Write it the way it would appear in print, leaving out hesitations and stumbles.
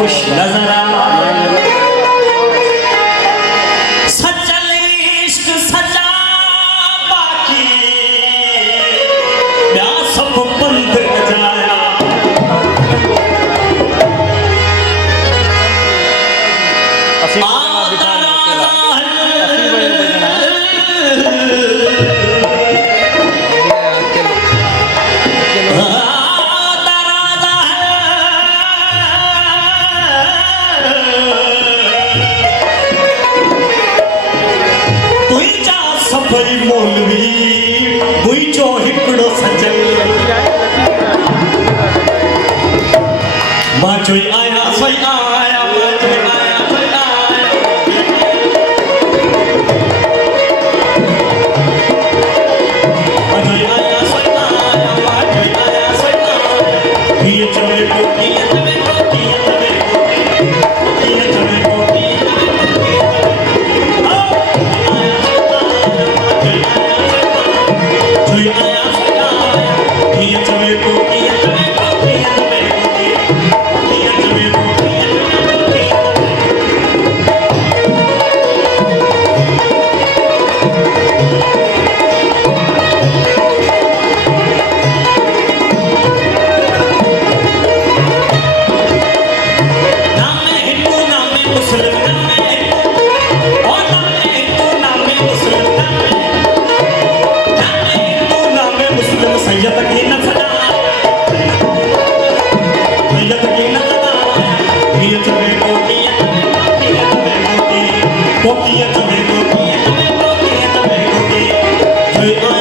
खुश नजर सचल इश्क सजा बाकी ॿिया सभु पंध जाया सफरी मौलवी मुंहिंजो हिकिड़ो सजन मां चई आया सही आया मां चई आया सही आया मां चई आया सही आया मां चई आया सही आया हीअ चवे कोकी चवे कोकी चवे कोकी हीअ चवे कोकी कोकी